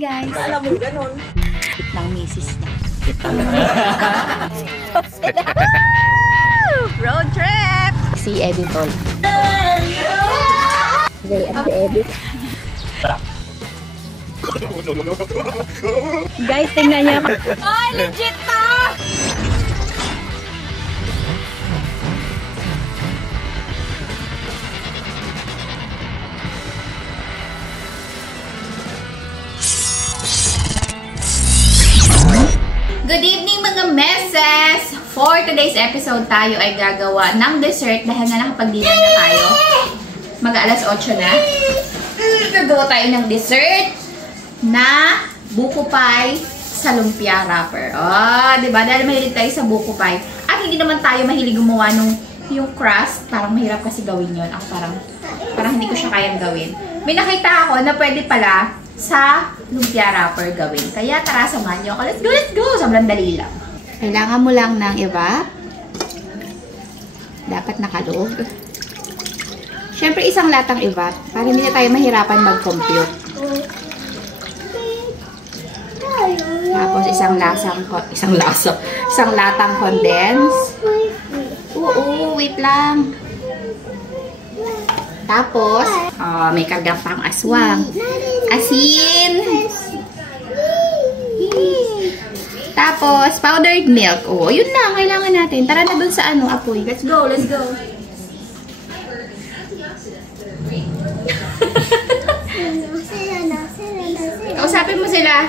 Guys, Alam mo, ganun. ng misis niya. Road trip! Si Eddie Tol. Ray and Eddie. Guys, tingnan niya. Oh, legit to! Good evening mga meses! For today's episode, tayo ay gagawa ng dessert dahil nga nakapag-dinner na tayo. Mag-alas 8 na. Gagawa tayo ng dessert na buko pie sa lumpia wrapper. Oh, diba? Dahil mahilig tayo sa buko pie. At hindi naman tayo mahilig gumawa nung yung crust. Parang mahirap kasi gawin yun. Ako parang hindi ko siya kayang gawin. May nakita ako na pwede pala sa lumpia wrapper gawin. Kaya tara, samahan nyo ako. Let's go, let's go! Sobrang dali lang. Kailangan mo lang ng iba. Dapat nakalog. Siyempre, isang latang iba para hindi na tayo mahirapan mag-compute. Tapos, isang latang condense. Oo, wait lang. Tapos, may kargang pang aswang. Asin. Tapos, powdered milk. Oh, yun lang. Kailangan natin. Tara na dun sa apoy. Let's go, let's go. Kausapin mo sila.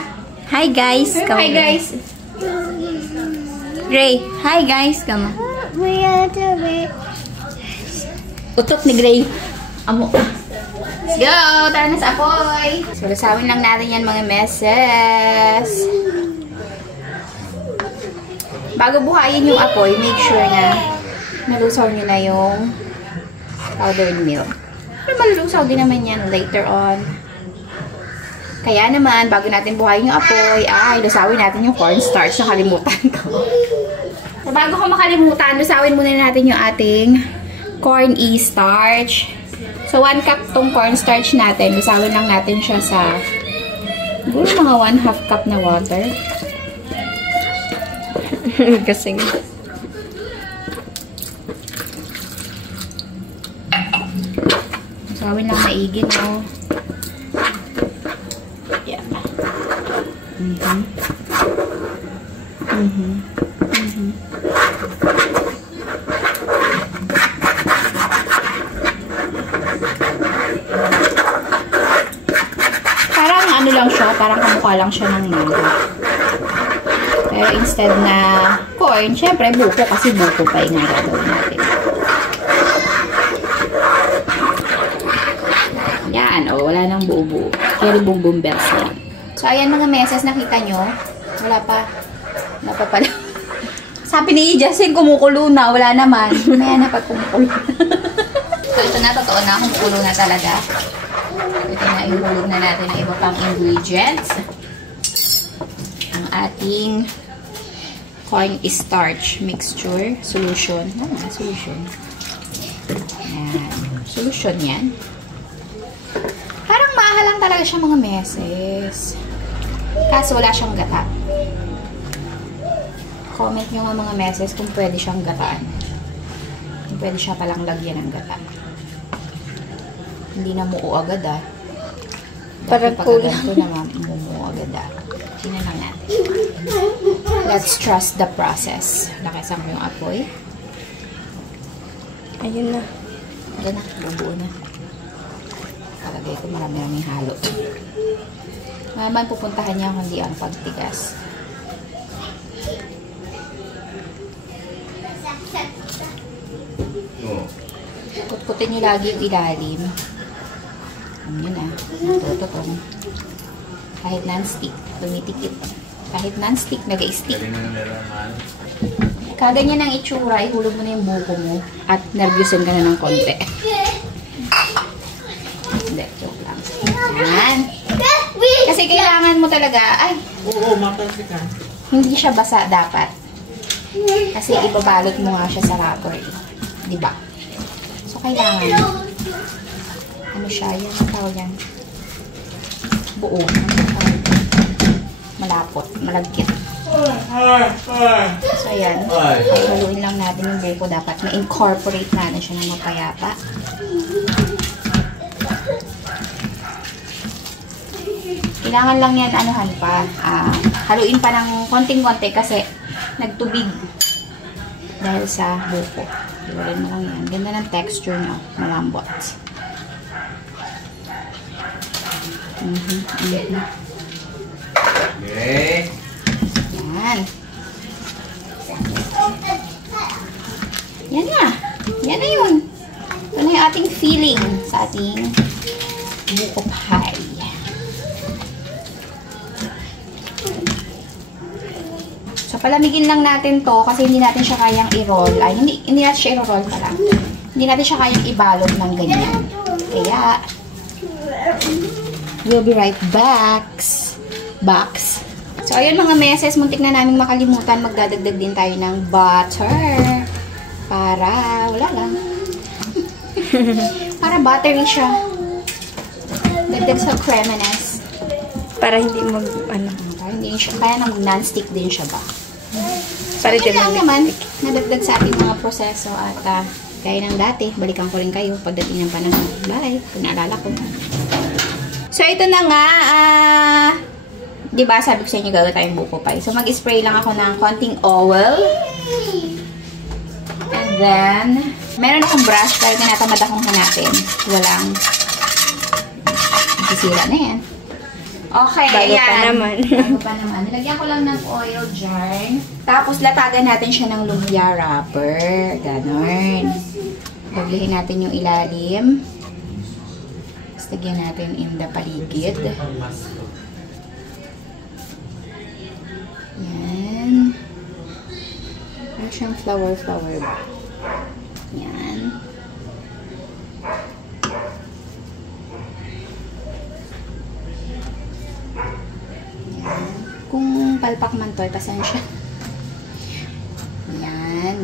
Hi, guys. Hi, guys. Gray. Hi, guys. Kama. Utot ni Gray. Amo. Let's go! Tara na sa apoy! So, lasawin lang natin yan mga meses. Bago buhayin yung apoy, make sure na malusaw nyo na yung powdered milk. Pero malusaw din naman yan later on. Kaya naman, bago natin buhayin yung apoy, lusawin natin yung cornstarch. Nakalimutan ko. So, bago ko makalimutan, lusawin muna natin yung ating corn starch. So, 1 cup tong cornstarch natin. Lusawin lang natin siya sa siguro mga 1/2 cup na water. Kasi lusawin lang maigi, no? Yeah. Parang kamukha lang siya ng mango. Pero instead na corn, syempre buko kasi buko pa yung gagawin natin. Yan, wala nang buo-buo. Kaya bumbum bells lang. So, ayan mga meses, nakita nyo? Wala pa pala. Sabi ni Justin, kumukulo na. Wala naman. Maya na pag kumukulo. So, ito na, totoo na. Kumukulo na talaga. Ito na, ihulog na natin ang iba pang ingredients. Ang ating cornstarch mixture solution. Solution. Ayan. Solution yan. Parang maahalang talaga siya mga meses. Kaso wala siyang gata. Comment nyo nga mga meses kung pwede siyang gataan. Kung pwede siya palang lagyan ng gata. Hindi na muo agad Parang kulang. Ito naman, muo agad Tingnan lang natin. Let's trust the process. Lakasan ko yung apoy. Ayun na. Ito na, bubuo na. Palagay ko marami-raming halo. Naman pupuntahan niya kundi ang pagtigas. Putputin niyo lagi yung ilalim. Yun na. Tututong. Kahit non-stick. Tumitikit. Kahit non-stick, nag-stick. Kaganyan ang itsura. Ihulog mo na yung buko mo. At nervyusin ka na ng konti. Hindi. Joke lang. Yan. Kasi kailangan mo talaga. Oo, mapansin ka. Hindi siya basa dapat. Kasi ibabalot mo nga siya sa wrapper. Diba? So, kailangan. Ano siya? Yan. Tawag yan. Buo. malapot, malagkit. So, ayan. Haluin lang natin yung buko. Dapat ma-incorporate natin siya ng mapayapa. Kailangan lang yan, anuhan pa. Haluin pa ng konting-konti kasi nagtubig dahil sa buko. Iwarin mo lang yan. Ganda ng texture niya. Malambot. Okay. Yan. Yan na. Yan na yun. Ito na yung ating filling sa ating buko pie. So, palamigin lang natin to kasi hindi natin siya kayang i-roll. Ay, hindi natin siya i-roll pala. Hindi natin siya kayang ibalot ng ganyan. Kaya, we'll be right back. So, ayun mga meses, muntik na namin makalimutan. Magdadagdag din tayo ng butter. Para, wala lang. Para buttery siya. Dagdag sa creaminess. Para hindi Para hindi siya, kaya nang non-stick din siya ba? Para Yun lang naman, nadagdag sa ating mga proseso at gaya ng dati, balikan ko rin kayo pagdating ng panahon. Bye! Kung naalala ko. So, ito na nga, diba sabi ko sa inyo gagawin tayong buko pie. So, mag-spray lang ako ng konting oil. And then, meron akong brush kahit tinatamad akong hanapin. Walang sisira na yan. Okay, Bago ayan. pa naman. Bago pa naman. Nilagyan ko lang ng oil jar. Tapos, latagan natin siya ng lumpia wrapper. Ganon. Doblihin natin yung ilalim. Tapos, lagyan natin in the paligid. Yan. Parang siyang flower ba? Yan. Kung palpak man to, pasensya. Yan.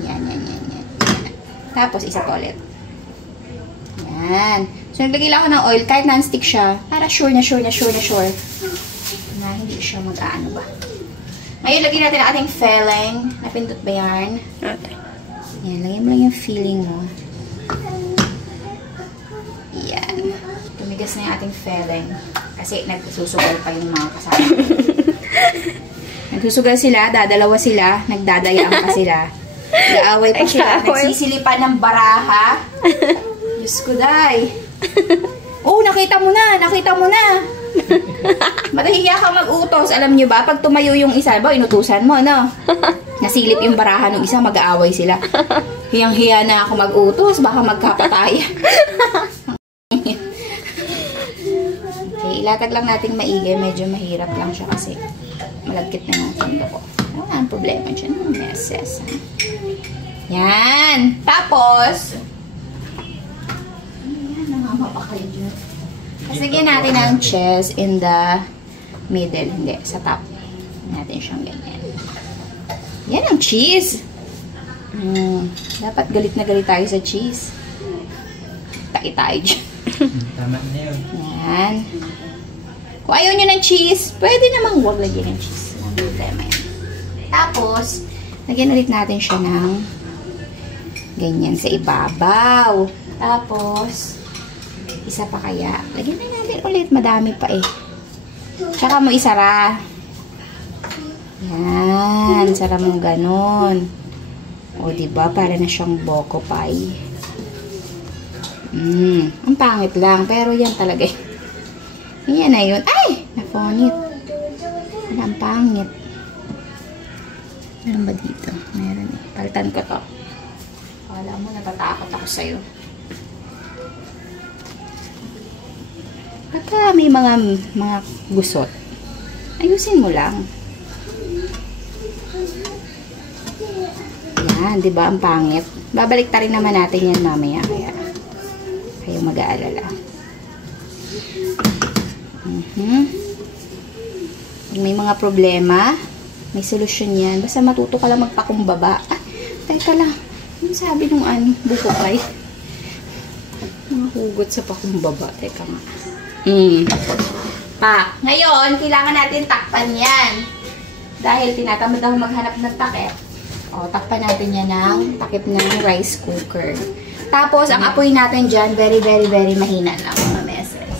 Tapos, isa pa ulit. Yan. So, naglagay lang ako ng oil. Kahit non-stick siya, para sure na hindi siya mag-aano ba. Ngayon, lagyan natin ang ating filling. Napindot ba yan? Okay. Yan, lagyan mo lang yung filling mo. Yan. Tumigas na yung ating filling. Kasi nagsusugal pa yung mga kasama. Nagsusugal sila, dadalawa sila, nagdadayaan pa sila. Nag-aaway pa sila, nagsisilipan ng baraha. Diyos ko, day. Oh, nakita mo na. Matahiya ka mag-utos. Alam nyo ba, pag tumayo yung isa, ba, inutusan mo, no? Nasilip yung baraha ng isa, mag-aaway sila. Hiyang-hiya na ako mag-utos, baka magkapataya. Okay, ilatag lang natin maigi. Medyo mahirap lang siya kasi malagkit na yung kondo ko. Wala ang problema dyan. Meses. Yan. Tapos, yan, namamapa kayo dyan. Tapos, lagyan natin ang cheese in the middle. Hindi, sa top. Natin siyang ganyan. Yan ang cheese. Dapat galit na galit tayo sa cheese. Taki tayo dyan. Tama na yun. Yan. Kung ayaw nyo ng cheese, pwede namang huwag lagyan ng cheese. Ang problema yan. Tapos, lagyan ulit natin siya ng ganyan sa ibabaw. Tapos, isa pa kaya. Lagyan na natin ulit. Madami pa eh. Tsaka mo isara. Yan. Sara mong ganon. O, diba? Para na siyang buko pie. Ang pangit lang. Pero yan talaga eh. Yan na yun. Ay! Nafonit. Wala, ang pangit. Meron ba dito? Meron eh. Palitan ko to. Wala mo, natatakot ako sa'yo. Baka may mga gusot. Ayusin mo lang. Yan, di ba? Ang pangit. Babalik ta rin naman natin yan mamaya. Kaya, kayo mag-aalala. Kung may mga problema, may solusyon yan. Basta matuto ka lang magpakumbaba. Ah, teka lang. Ano sabi nung buko pie? Mga hugot sa pakumbaba. Teka nga. pa. Ngayon, kailangan natin takpan yan. Dahil tinatamad ako maghanap ng takip. O, takpan natin yan ng takip ng rice cooker. Tapos, ang apoy natin dyan, very, very, very mahina lang, mga meses.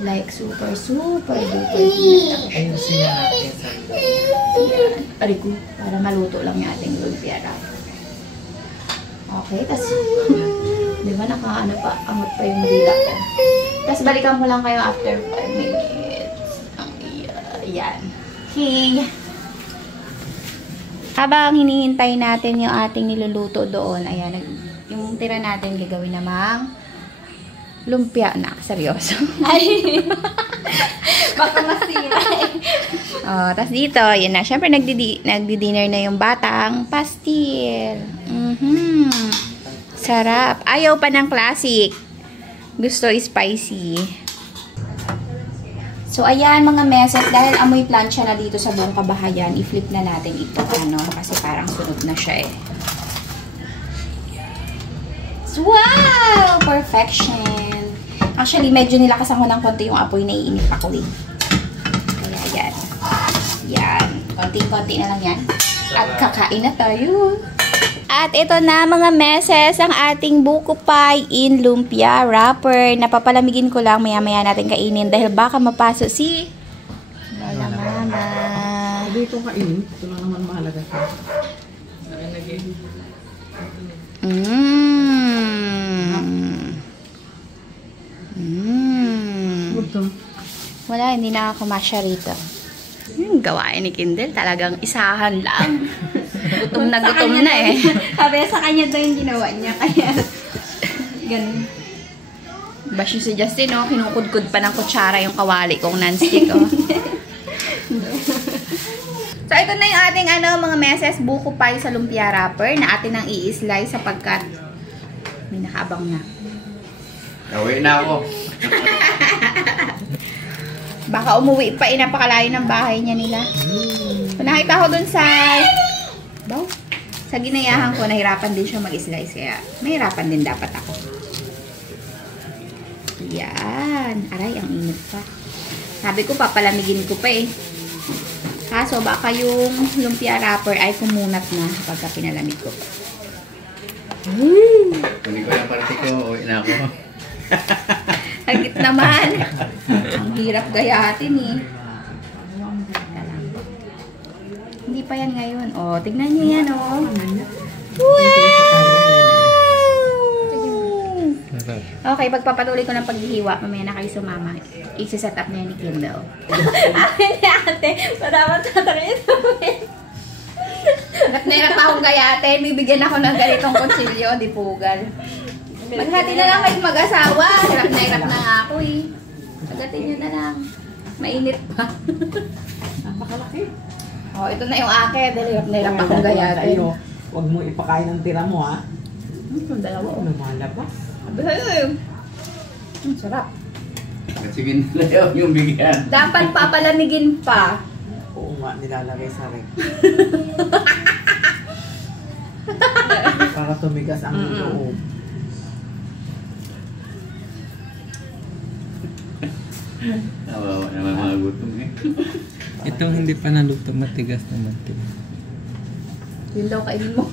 Like, super, super, duper hina lang. Ayusin na natin sa Yan. Arigo, para maluto lang yung ating lumpia wrap. Okay, tas di ba nakaano pa, angot pa yung dila ko. Tas balikan ko lang kayo after 5 minutes. Yan. Okay. Habang hinihintay natin yung ating niluluto doon, ayan, yung tira natin gagawin namang lumpia na. Seryoso. Ay. Baka masira. Oh, tas dito, yun na. Siyempre, nagdi-dinner na yung batang pastil. Sarap. Ayaw pa ng classic. Gusto spicy. So, ayan mga meses. Dahil amoy plancha na dito sa buong kabahayan, i-flip na natin ito. Ano? Kasi parang sunog na siya eh. Wow! Perfection! Actually, medyo nilakasan ko ng konti yung apoy na iinit ako eh. Kaya yan. Yan. Konting-konti na lang yan. At kakain na tayo. At ito na mga meses, ang ating buko pie in lumpia wrapper. Napapalamigin ko lang, maya-maya natin kainin dahil baka mapasok si Lola Mama. Hindi ito kainin. Ito lang naman mahalaga sa. Wala, hindi na ako masya rito. Yung gawain ni Kindle, talagang isahan lang. Gutom na eh. Sabi sa kanya daw yung ginawa niya, kaya ganun. Bash si Justin, oh, kinukudkud pa ng kutsara yung kawali kong non-stick, oh. So, ito na yung ating mga meses, buko pie sa lumpia wrapper na atin ang i-slice sapagkat may nakabang na. Uwi na ako. Baka umuwi pa, napakalayo ng bahay niya nila. So, nakita ko dun sa ginayahan ko, nahirapan din siya mag-slice, kaya mahirapan din dapat ako. Yan. Aray, ang init pa. Sabi ko, papalamigin ko pa eh. Kaso, baka yung lumpia wrapper ay kumunat na pagka pinalamig ko pa. Kunin ko yung party ko, uwi na ako. Hagit naman. Ang hirap gayatin eh. Hindi pa yan ngayon. O, tignan nyo yan, o. Wow! Okay, pagpapatuloy ko ng paghihiwa, mamaya na kayo sumama. I-set up na yan ni Kindle. Amin ni ate, dapat tatakin ito. Hirap pa akong gayate. Bibigyan ako ng ganitong kutsilyo, di pugal. Maghati na lang kayo mag-asawa. Hirap na nga ako eh. Agatin nyo na lang. Mainit pa. Napakalaki. Oh, ito na yung akin. Dahil hirap akong gayatin. Huwag mo ipakain ng tira mo, ha? Yung dalawa. Ano, malabas? Sarap. Sige nila yung bigyan. Dapat papalamigin pa. Oo nga, nilalagay sa rek. Para tumigas ang loob. Nawawa naman mga gutom eh. Itong hindi pa naluto, matigas na matigas. Yun daw kainin mo.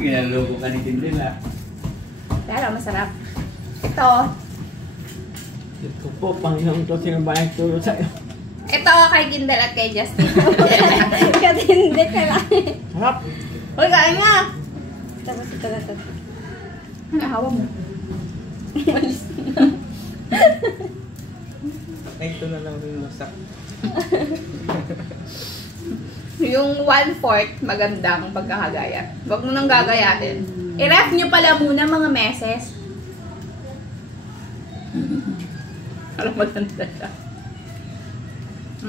Ginaloko ka ni Kindle ah. Pero masarap. Ito. Ito po, Panginoon ko, sino ba yung turo sa'yo? Ito kay Kindle at kay Justin. Katindi ka lang. Harap! Uy, kain nga! Tapos ito na ito. Nahawa mo. Ito na lang yung masak. Yung 1/4 magandang pagkakagaya. Huwag mo nang gagayatin. I-ref nyo pala muna mga meses. Parang maganda siya.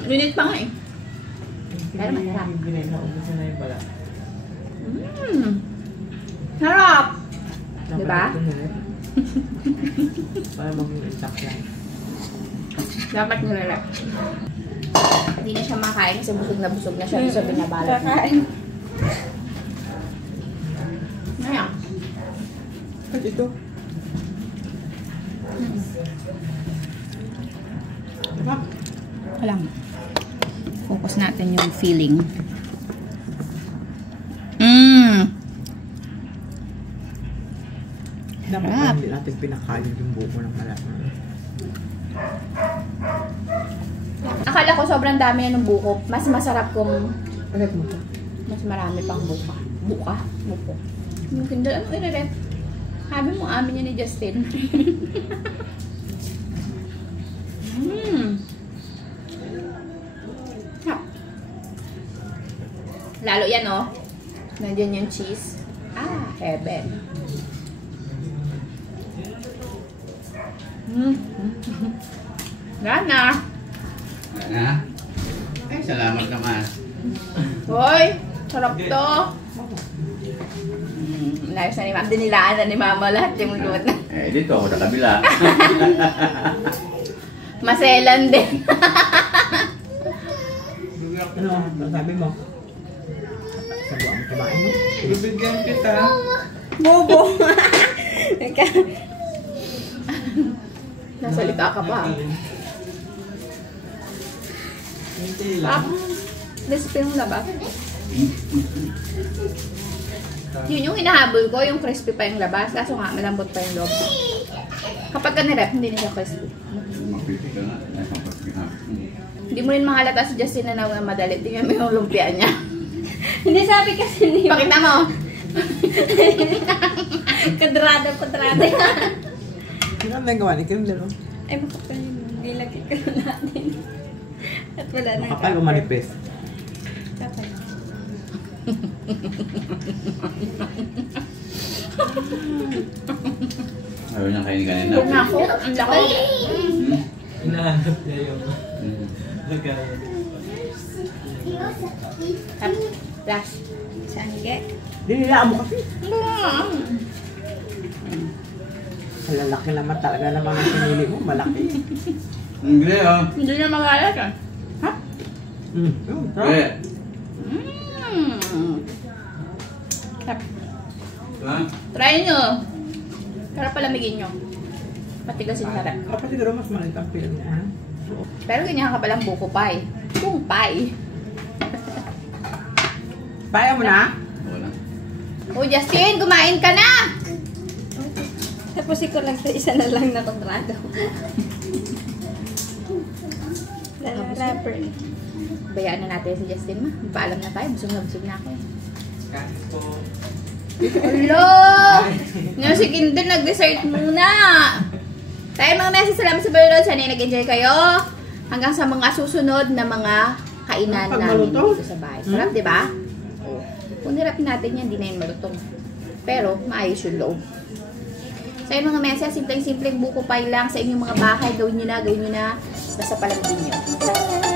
Unit pa nga eh. Pero masarap. Binay na, ubusin na yung bala. Sarap! Diba? Para mag-intak lang. Dapat nilala. Hindi na siya makain kasi busog na siya sa binabalot. Kakain. Ngayon. At ito, Diba? Alam. Focus natin yung feeling. Mmm. Dapat Sarap. hindi natin pinakain yung buko ng malaki. Akala ko sobrang dami na ng buko. Mas masarap kung Ulit mo to. mas marami pang buka. Buka? Buko. Yung kindle, ano i-rep? Sabi mo, amin yan ni Justin. Lalo yan, oh. Nandiyan yung cheese. Ah, heaven. Gana. Ano? Ay, salamat naman. Hoy, sarap to. Nice na ni Mama. Dinilaan na ni Mama lahat yung luto. Eh, dito ako sa kabila. Maselan din. Ano sabi mo? Sabuan mo kumain mo? Bibigyan kita. Bobo. Nasalita ka pa. Hindi Pap, lang. recipe yung labas. Yun yung hinahabol ko, yung crispy pa yung labas. Kaso nga, malambot pa yung loob. Kapag ka nirep, hindi na siya crispy. Mapiti ka nga. Ay, mapiti ka. Hindi mo rin mahalata si Justin na madali. Tingnan mo yung lumpia niya. Hindi sabi kasi ni Pakita mo. Kadrada. Ano ang gawa ni Kindle? Ay, makapal yun. Nilagay ko na natin. At wala nang Kapal o manipis? kapal. Ayaw niya kainin kanina. Huwag na ako. Ang laki. Hinahanap niya yung Mm. lagayan. Last. Sangge. Dinilaan mo kasi. Malalaki naman talaga naman ang pinili mo. Malaki. Hindi, oh. Hindi na magalat ah. Ha? Eh. Sarap. Ha? Try nyo. Sarap palamigin nyo. Patigas yung sarap. Kapag siguro mas maliit ang pil niya. Ha? Pero ganyan ka palang buko pie. Kung pie. Baya mo na? Wala. Oh, Justin, kumain ka na! Tapos ikaw lang sa isa na lang na kontrado. Rapper. Bayaan na natin si Justin ma. Paalam na tayo. Busog na ako. Kahit po. Hello! Ngayon si Kindle nag-dessert muna. Tayo mga meses, salamat sa panonood. Sana nag-enjoy kayo. Hanggang sa mga susunod na mga kainan Pag namin malutong? dito sa bahay. Sarap, di ba? Oh. Kung nirapin natin yan, di na yun malutong. Pero, maayos yung loob. Sa mga meses, simpleng-simpleng buko pie lang sa inyong mga bahay. Gawin nyo na. Basta palambing nyo.